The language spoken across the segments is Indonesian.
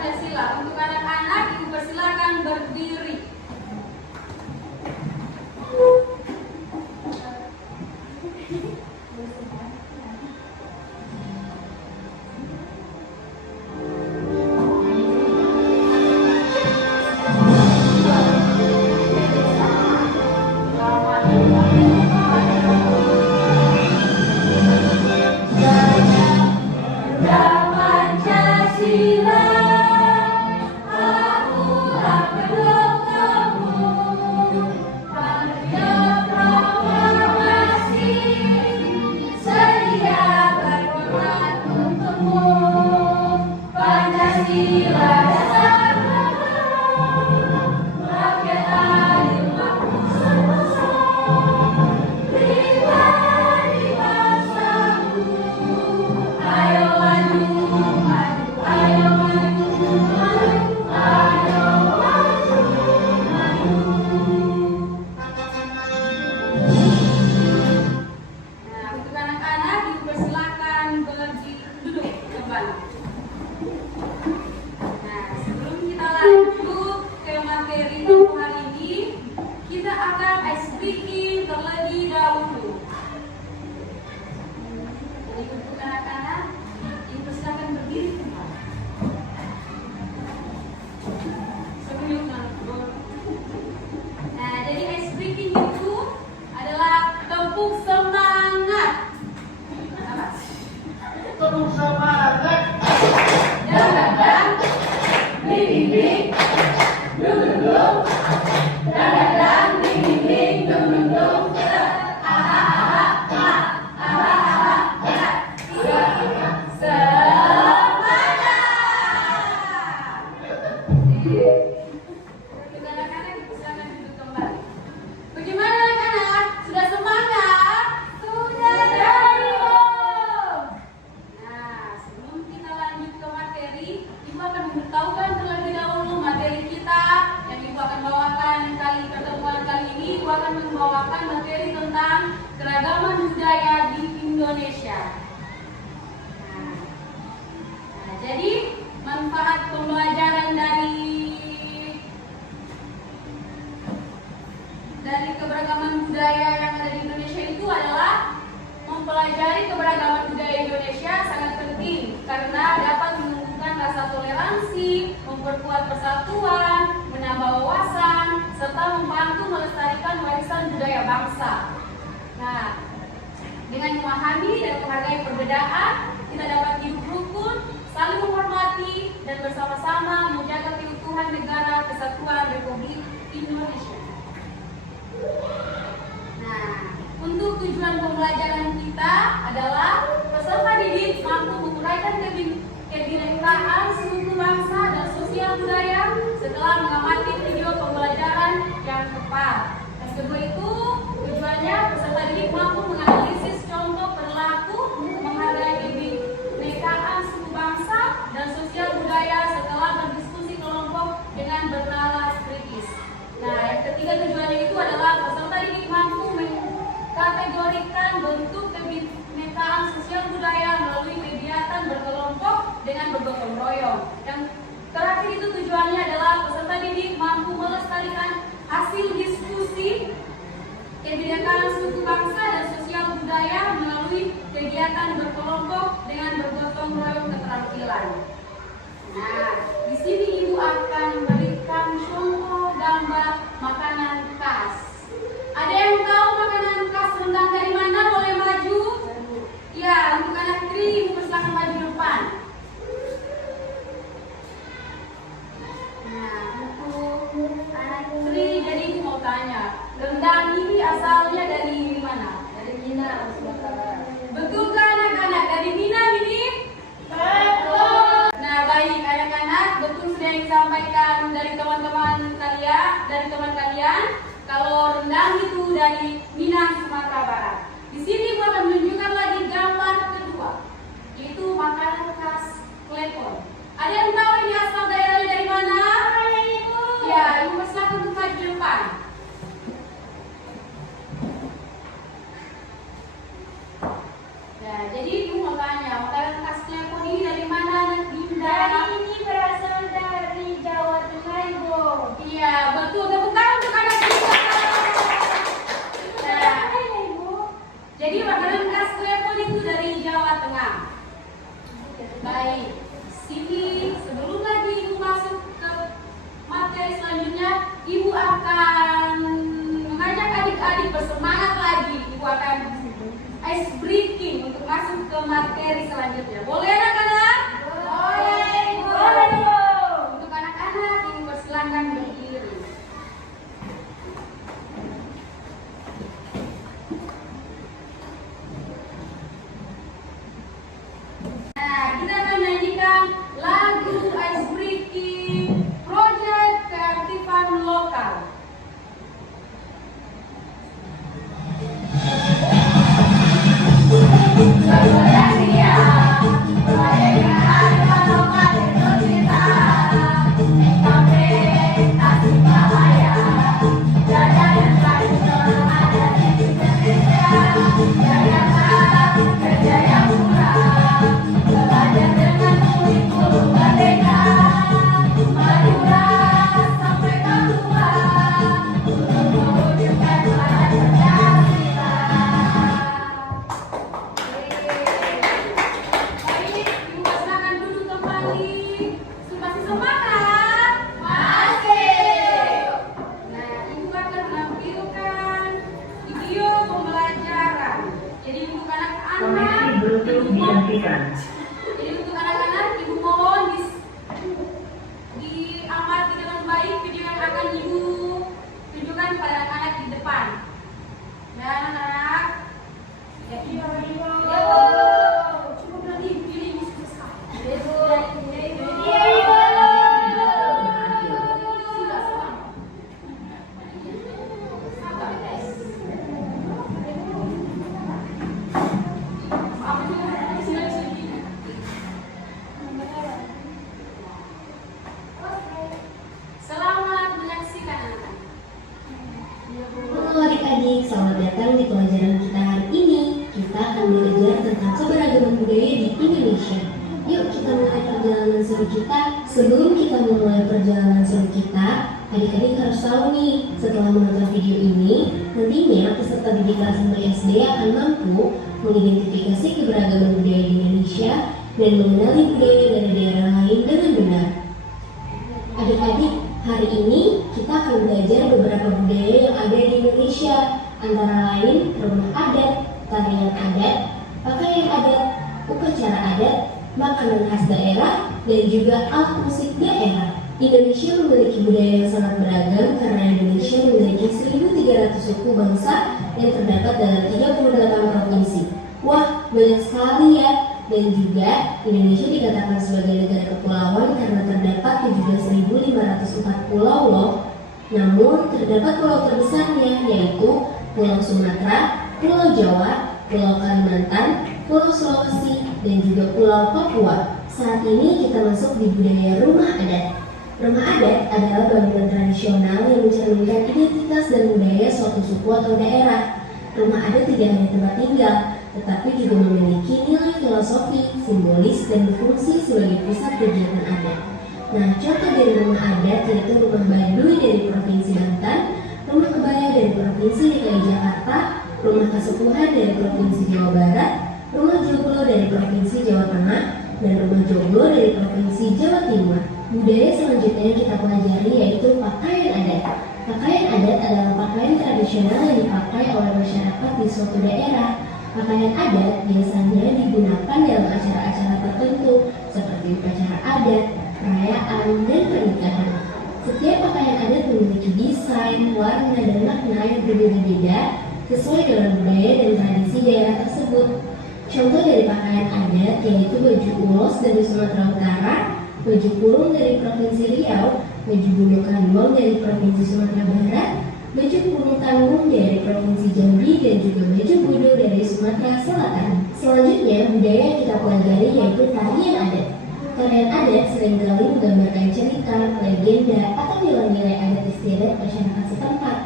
Pancasila. Untuk anak-anak, Ibu persilakan berdiri. Memperkuat persatuan, menambah wawasan, serta membantu melestarikan warisan budaya bangsa. Nah, dengan memahami dan menghargai perbedaan, kita dapat hidup rukun, saling menghormati, dan bersama-sama menjaga keutuhan negara Kesatuan Republik Indonesia. Nah, untuk tujuan pembelajaran kita adalah peserta didik mampu menguraikan kebinekaan suku bangsa dan sosial budaya setelah mengamati video pembelajaran yang tepat. Yang kedua itu tujuannya peserta didik mampu menganalisis contoh perilaku menghargai kebinekaan suku bangsa dan sosial budaya setelah berdiskusi kelompok dengan bernalar kritis. Nah, yang ketiga tujuannya itu adalah peserta didik mampu mengkategorikan bentuk kebinekaan sosial budaya melalui kegiatan berkelompok dengan bergotong royong. Yang terakhir itu tujuannya adalah peserta didik mampu melestarikan hasil diskusi kebinekaan suku bangsa dan sosial budaya melalui kegiatan berkelompok dengan bergotong royong keterampilan. Nah, di sini Ibu akan memberikan contoh gambar makanan khas. Ada yang tahu makanan khas rendang dari mana? Boleh maju? Ya, untuk anak Tri, Ibu persilakan maju depan. Nah, untuk anak Tri, jadi Ibu mau tanya, rendang ini asalnya dari mana? Dari Minang, Sumatera. Betulkah anak-anak dari Minang ini? Betul. Nah, baik anak-anak, betul sudah disampaikan dari teman-teman kalian, kalau rendang itu dari Minang, Sumatera Barat. Di sini Ibu akan menunjukkan lagi gambar kedua, yaitu makanan khas klepon. Ada yang tahu ini asal daerahnya dari mana? Ibu. Ya, Ibu persilakan untuk maju depan. Nah, jadi Ibu mau tanya, makanan khas klepon ini dari mana, Dinda? Dari ini berasal akan ice breaking untuk masuk ke materi selanjutnya. Boleh anak-anak? Boleh. Boleh. Untuk anak-anak ini persilahkan berdiri. Nah, kita akan menyanyikan lagu ice breaking Project Kearifan Lokal. Jadi untuk anak-anak, ibu mohon diamati dengan baik video yang akan ibu tunjukkan kepada anak-anak di depan. Ya anak-anak. Ya ibu. Cukup nanti pilih ibu selesai. Ibu. Selamat datang di pelajaran kita hari ini. Kita akan belajar tentang keberagaman budaya di Indonesia. Yuk kita mulai perjalanan seru kita. Sebelum kita memulai perjalanan seru kita, adik-adik harus tahu nih, setelah menonton video ini, nantinya peserta didik kelas 1 SD akan mampu mengidentifikasi keberagaman budaya di Indonesia dan mengenali budaya dari daerah lain dengan benar. Adik-adik, hari ini kita akan belajar beberapa budaya yang ada di Indonesia, antara lain rumah adat, tarian adat, pakaian adat, upacara adat, makanan khas daerah, dan juga alat musik daerah. Indonesia memiliki budaya yang sangat beragam karena Indonesia memiliki 1.300 suku bangsa yang terdapat dalam 38 provinsi. Wah, banyak sekali ya! Dan juga Indonesia dikatakan sebagai negara kepulauan karena terdapat 17.504 pulau loh. Namun terdapat pulau terbesarnya yaitu Pulau Sumatera, Pulau Jawa, Pulau Kalimantan, Pulau Sulawesi, dan juga Pulau Papua. Saat ini kita masuk di budaya rumah adat. Rumah adat adalah bangunan tradisional yang mencerminkan identitas dan budaya suatu suku atau daerah. Rumah adat tidak hanya tempat tinggal, tetapi juga memiliki nilai filosofi, simbolis, dan berfungsi sebagai pusat kegiatan adat. Nah, contoh dari rumah adat yaitu rumah Baduy dari Provinsi Banten, rumah kebaya dari Provinsi DKI Jakarta, rumah kesepuhan dari Provinsi Jawa Barat, rumah joglo dari Provinsi Jawa Tengah, dan rumah joglo dari Provinsi Jawa Timur. Budaya selanjutnya yang kita pelajari yaitu pakaian adat. Pakaian adat adalah pakaian tradisional yang dipakai oleh masyarakat di suatu daerah. Pakaian adat biasanya digunakan dalam acara-acara tertentu seperti upacara adat, perayaan, dan pernikahan. Setiap pakaian adat memiliki desain, warna, dan makna yang berbeda-beda sesuai dengan budaya dan tradisi daerah tersebut. Contoh dari pakaian adat yaitu baju ulos dari Sumatera Utara, baju kurung dari Provinsi Riau, baju bulu kambang dari Provinsi Sumatera Barat, baju kurung tanggung dari Provinsi Jambi, dan juga baju bodo dari Sumatera Selatan. Selanjutnya, budaya yang kita pelajari yaitu tarian adat. Tarian adat seringkali menggambarkan cerita, legenda, atau nilai-nilai adat istiadat masyarakat setempat.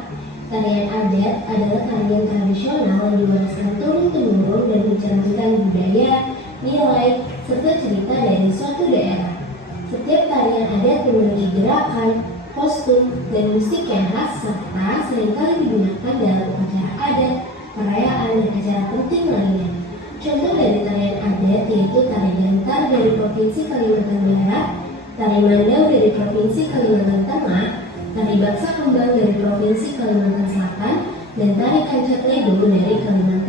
Tarian adat adalah tarian tradisional yang diwariskan turun-temurun dan mencerminkan budaya, nilai, serta cerita dari suatu daerah. Setiap tarian adat memiliki gerakan, kostum, dan musik yang khas serta seringkali digunakan dalam upacara adat, perayaan, dan acara penting lainnya. Contoh dari tarian adat yaitu tari Gantar dari Provinsi Kalimantan Barat, tari Mandau dari Provinsi Kalimantan Tengah, tari Baksa Kembang dari Provinsi Kalimantan Selatan, dan tari Kancak Lego dari Kalimantan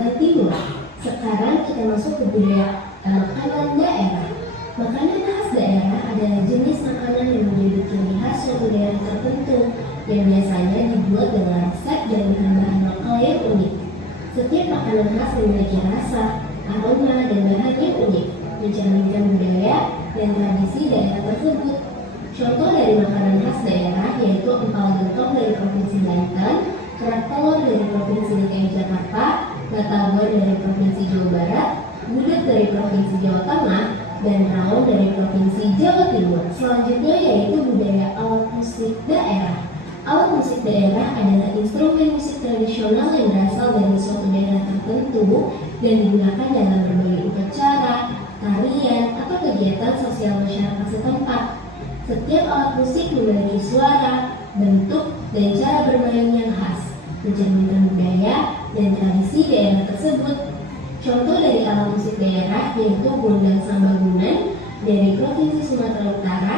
Sekarang kita masuk ke budaya makanan daerah. Makanan khas daerah adalah jenis makanan yang menjadi ciri khas suatu daerah tertentu yang biasanya dibuat dengan resep dan bahan-bahan lokal yang unik. Setiap makanan khas memiliki rasa, aroma, dan bahan yang unik, mencerminkan budaya dan tradisi daerah tersebut. Contoh dari makanan khas daerah yaitu empal gentong dari Provinsi Banten, kerak telur dari Provinsi DKI Jakarta, batagor dari Provinsi Jawa Barat, gudeg dari Provinsi Jawa Tengah, dan rawon dari Provinsi Jawa Timur. Selanjutnya yaitu budaya alat musik daerah. Alat musik daerah adalah instrumen musik tradisional yang berasal dari suatu daerah tertentu dan digunakan dalam berbagai upacara, tarian, atau kegiatan sosial masyarakat setempat. Setiap alat musik memiliki suara, bentuk, dan cara bermain yang khas, mencerminkan budaya dan tradisi daerah tersebut. Contoh dari alat musik daerah yaitu gondang sambagunan dari Provinsi Sumatera Utara,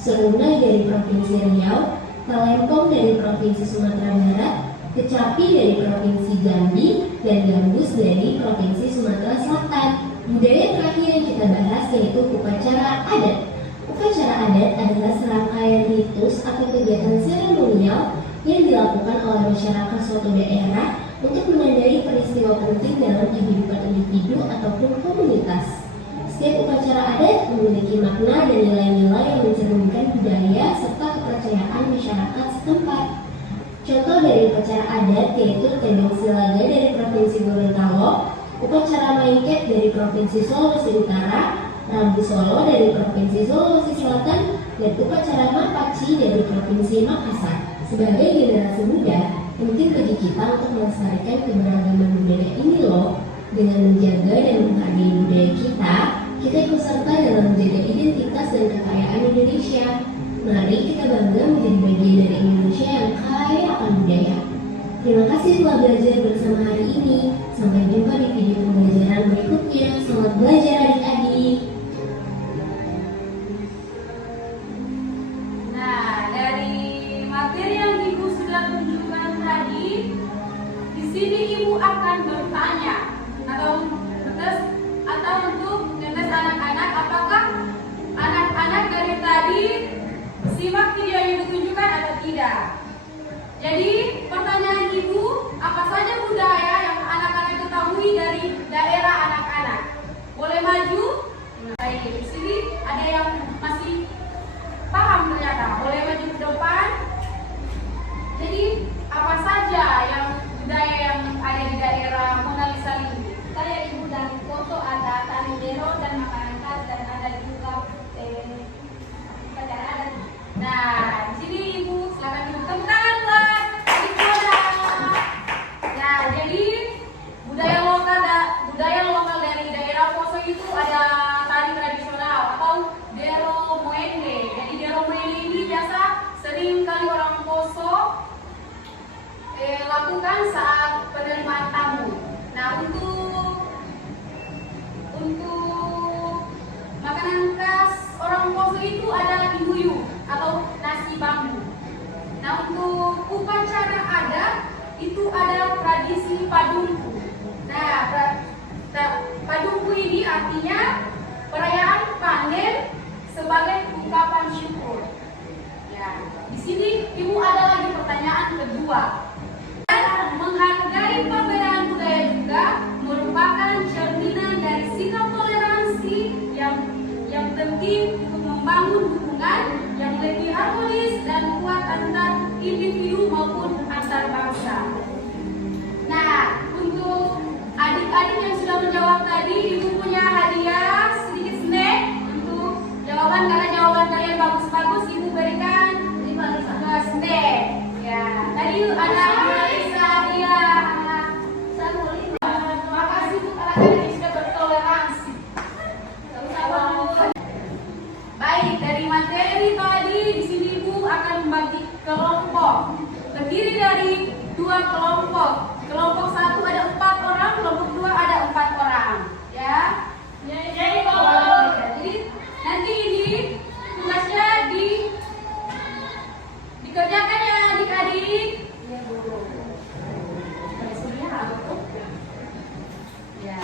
seruna dari Provinsi Riau, talempong dari Provinsi Sumatera Barat, kecapi dari Provinsi Jambi, dan gambus dari Provinsi Sumatera Selatan. Budaya terakhir yang kita bahas yaitu upacara adat. Upacara adat adalah serangkaian ritus atau kegiatan seremonial yang dilakukan oleh masyarakat suatu daerah untuk menandai peristiwa penting dalam kehidupan individu ataupun komunitas. Setiap upacara adat memiliki makna dan nilai-nilai yang mencerminkan budaya serta kepercayaan masyarakat setempat. Contoh dari upacara adat yaitu Tembeng Silaga dari Provinsi Gorontalo, upacara Maingket dari Provinsi Sulawesi Utara, Rambu Solo dari Provinsi Sulawesi Selatan, dan upacara Mapaci dari Provinsi Makassar. Sebagai generasi muda, penting bagi kita untuk melestarikan keberagaman budaya ini loh. Dengan menjaga dan menghargai budaya kita ikut serta dalam menjaga identitas dan kekayaan Indonesia. Mari kita bangga menjadi bagian dari Indonesia yang kaya akan budaya. Terima kasih telah belajar bersama hari ini. Sampai jumpa di video pembelajaran berikutnya. Selamat belajar adik-adik. Nah, dari materi yang Ibu sudah tunjukkan tadi, di sini Ibu akan bertanya atau untuk ngetes anak-anak, apakah anak-anak dari tadi simak video yang Ibu tunjukkan atau tidak. Jadi pertanyaan Ibu, apa saja budaya yang anak-anak ketahui dari daerah anak-anak? Boleh maju? Baik, di sini ada yang masih paham ternyata. Boleh maju ke depan. Jadi apa saja yang budaya yang ada di daerah Mona Lisa ini? Saya Ibu dari foto ada tari dero dan makanan khas dan ada juga upacara adat. Nah, di sini Ibu silakan Ibu tepuk tangan buat Ibu Mona. Nah, jadi budaya lokal dari daerah Poso itu ada tari tradisional atau dero moende. Jadi dero moende ini biasa sering kali orang Poso lakukan saat penerimaan tamu. Nah, untuk makanan khas orang Poso itu ada ibuyu atau nasi bambu. Nah, untuk upacara adat itu ada tradisi padungku. Nah, padungku ini artinya perayaan panen sebagai ungkapan syukur. Ya, di sini Ibu ada lagi pertanyaan kedua. Menghargai perbedaan budaya juga merupakan cerminan dari sikap toleransi yang penting untuk membangun hubungan yang lebih harmonis dan kuat antar individu maupun antar bangsa. Nah, untuk adik-adik yang sudah menjawab tadi, Ibu punya hadiah sedikit snack untuk jawaban, karena jawaban kalian bagus-bagus, Ibu berikan 5 snack. Ya, tadi ada Lisa, ya. Makasih untuk anak-anak yang sudah bertoleransi. Baik, dari materi tadi di sini Ibu akan membagi kelompok. Terdiri dari 2 kelompok. Kelompok 1 ada 4 orang, kelompok 2 ada 4 orang. Ya. Jadi nanti ini tugasnya dikerjakan ya adik-adik. Iya, Bu. Ya.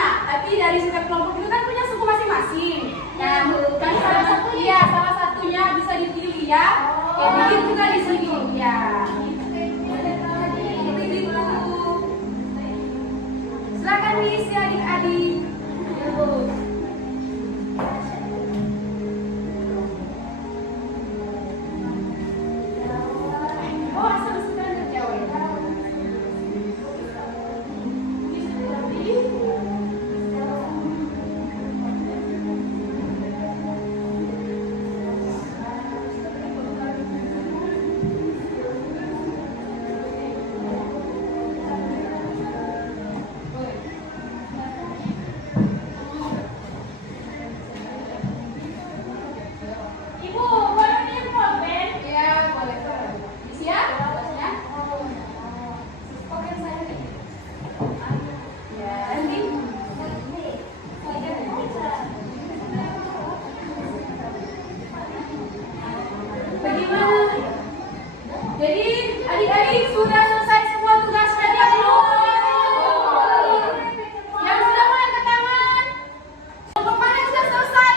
Nah, tapi dari setiap kelompok itu kan punya suku masing-masing. Nah, kan salah satunya bisa dipilih ya. Ya, bikin juga di sini ya. Begitu. Silakan diisi adik-adik. Oh, asal sudah terjawab. Ibu, boleh minjem pulpen? Iya, boleh. Siap? Tugasnya? Oke, saya. Ya, nanti. Bagaimana? Jadi, adik-adik sudah selesai semua tugasnya ya belum? Yang sudah mulai ke tangan? Kelompok mana yang sudah selesai?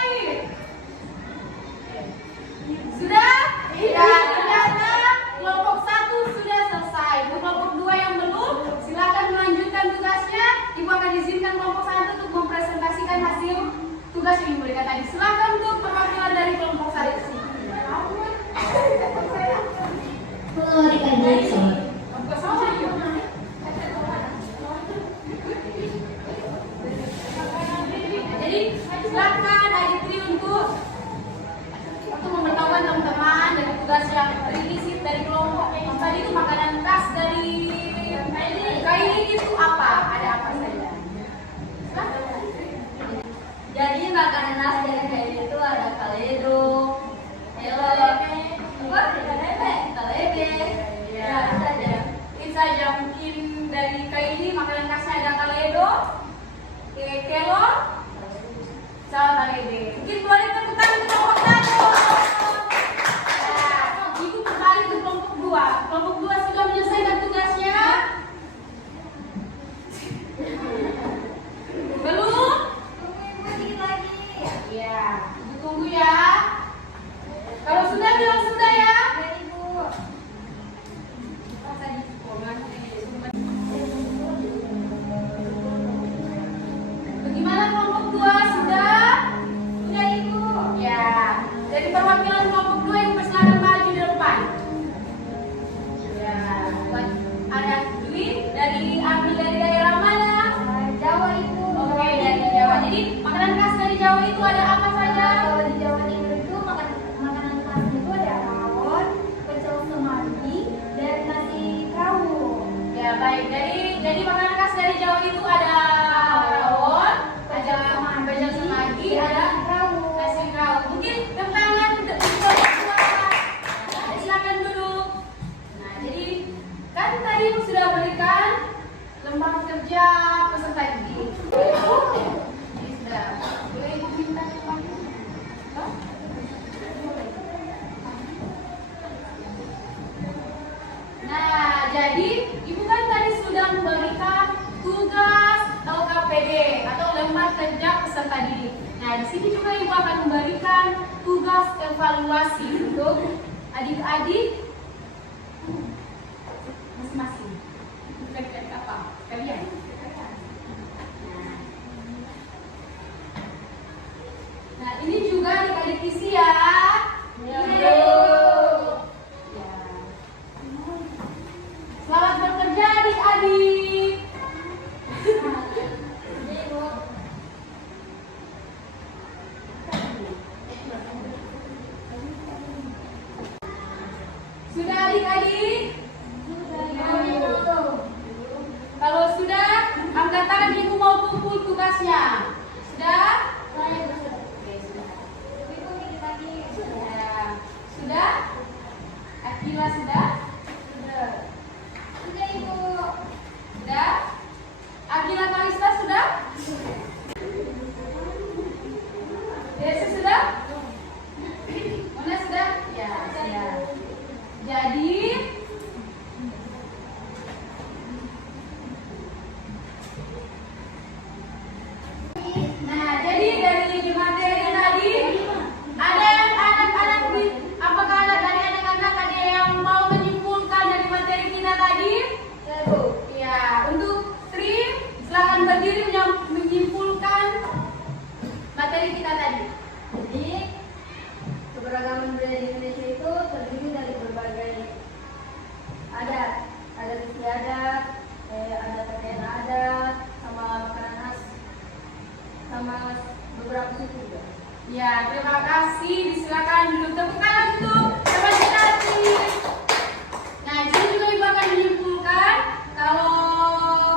Sudah? Iya, ternyata kelompok 1 sudah selesai. Untuk kelompok 2 yang belum, silakan melanjutkan tugasnya. Ibu akan izinkan kelompok 1 untuk mempresentasikan hasil tugas yang diberikan tadi. Silakan untuk perwakilan dari kelompok 1. Halo adik-adik, selamat. Jadi silakan adik Tri untuk memberitahukan teman-teman dari tugas yang terisi dari kelompok yang tadi itu makanan khas dari Kaili itu apa? Ada apa saja? Jadi makanan khas dari Kaili itu ada kaledo, kalebe, ya itu saja. Mungkin saja mungkin dari Kaili makanan khasnya ada kaledo, kelor, sama kalebe. Mungkin boleh tepuk tangan untuk kelompok 1. Ibu kembali ke kelompok 2. Kelompok 2 sudah menyelesaikan tugasnya? Belum? Iya, Ibu tunggu ya. Kalau sudah bilang sudah ya. Bagaimana kelompok 2 sudah? Sudah Ibu. Ya, dari perwakilan kelompok 2 yang persilakan maju di depan. Ya, ada Dwi ambil dari daerah mana? Jawa Ibu. Oke, dari Jawa. Jadi makanan khas dari Jawa itu ada apa saja? Kalau di Jawa Timur itu makanan khas itu ada rawon, pecel semanggi, dan nasi rawon. Ya, baik. Jadi makanan khas dari Jawa itu ada rawon, ada pecel semanggi, ada nasi rawon. Mungkin tangan silakan duduk. Nah, jadi kan tadi Ibu sudah berikan lembar kerja peserta didik. Ini sudah. Boleh Ibu minta lembarnya? Hah? Nah, jadi Ibu kan tadi sudah memberikan tugas LKPD atau lembar kerja peserta didik. Nah, di sini juga Ibu akan memberikan tugas evaluasi untuk adik-adik masing-masing. Terkait apa? Kalian? Nah, ini juga adik-adik isi ya. Ya. Selamat bekerja adik-adik. Sudah adik-adik? Kalau sudah, angkat tangan Ibu mau kumpul tugasnya. Sudah? Oke, sudah. Ya. Sudah? Akila sudah? Sudah Ibu. Sudah? Akila Kalista sudah? Desi sudah? Mona sudah? Ya, sudah. Jadi sama beberapa suku juga. Ya, terima kasih. Silakan duduk, tepuk tangan dulu. Terima kasih. Nah, di sini juga Ibu akan menyimpulkan kalau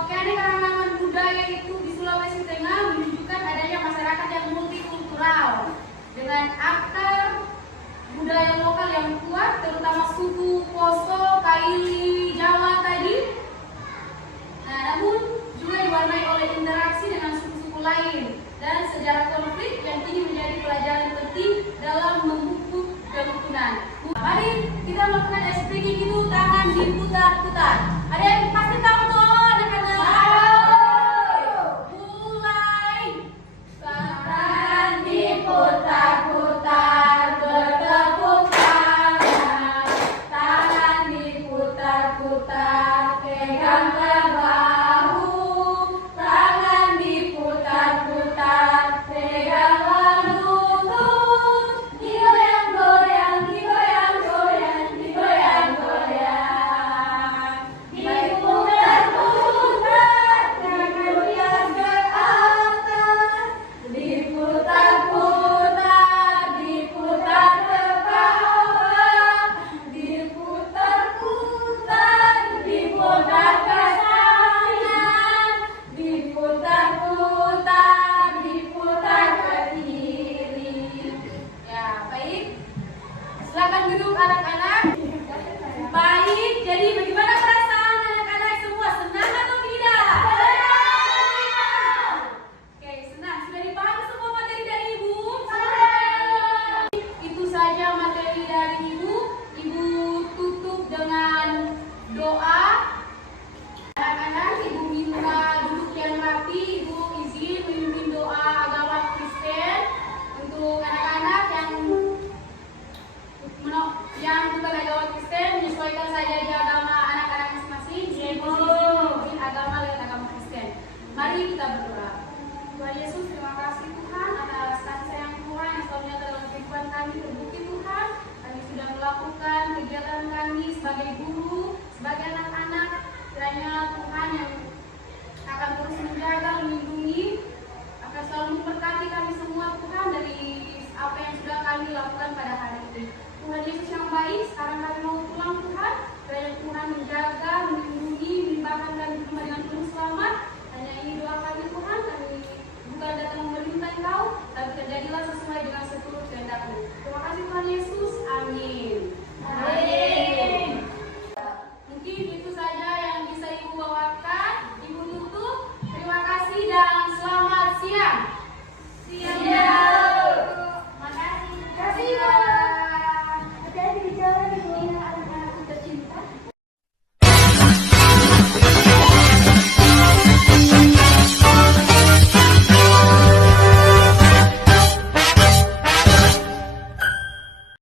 keanekaragaman budaya itu di Sulawesi Tengah menunjukkan adanya masyarakat yang multikultural dengan akar budaya lokal yang kuat, terutama suku Poso, Kaili, Jawa tadi. Nah, namun juga diwarnai oleh interaksi dengan suku-suku lain dan sejarah konflik yang kini menjadi pelajaran penting dalam memupuk kerukunan. Mari kita melakukan SPG itu, tangan diputar-putar. Ada yang pasti tahu tuh